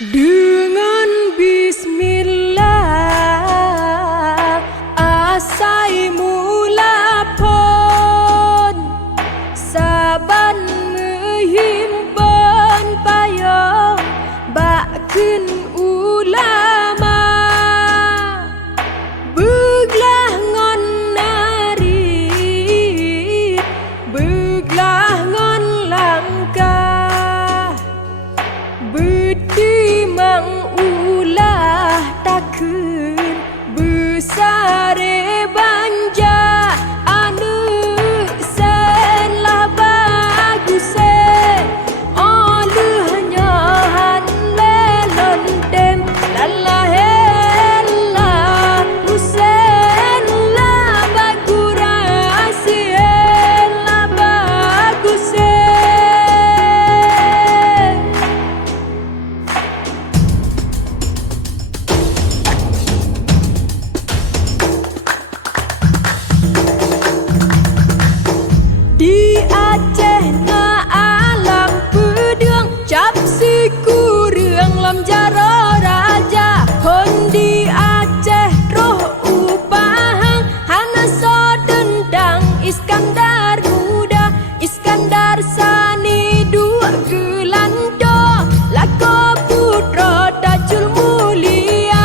Dengan bismillah asai mula pon saban menghimpun payung bakun ulama beglah ngon nari beglah ngon langkah bedi mang ulah takun besare banja anu sen lah bagus sen olehnya han lelon dem lalahela usen lah bagurasien lah bagus sen. Di Aceh na alam pedang cap siku reang lam jaro raja hon di Aceh roh upahang hana so dendang Iskandar muda Iskandar sani dua gelando lako putra Tajul mulia.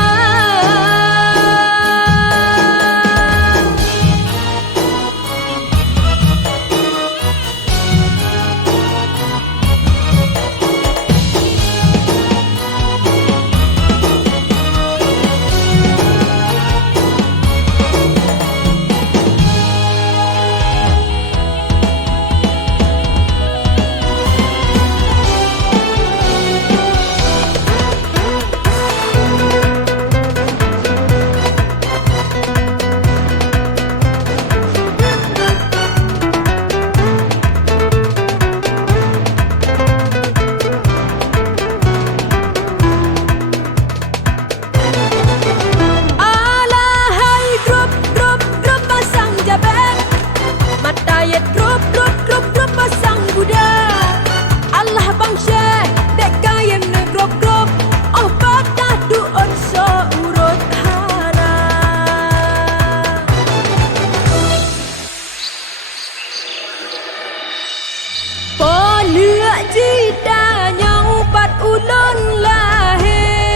Jita nyong pat ulun lahir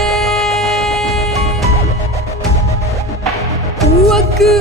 Uaku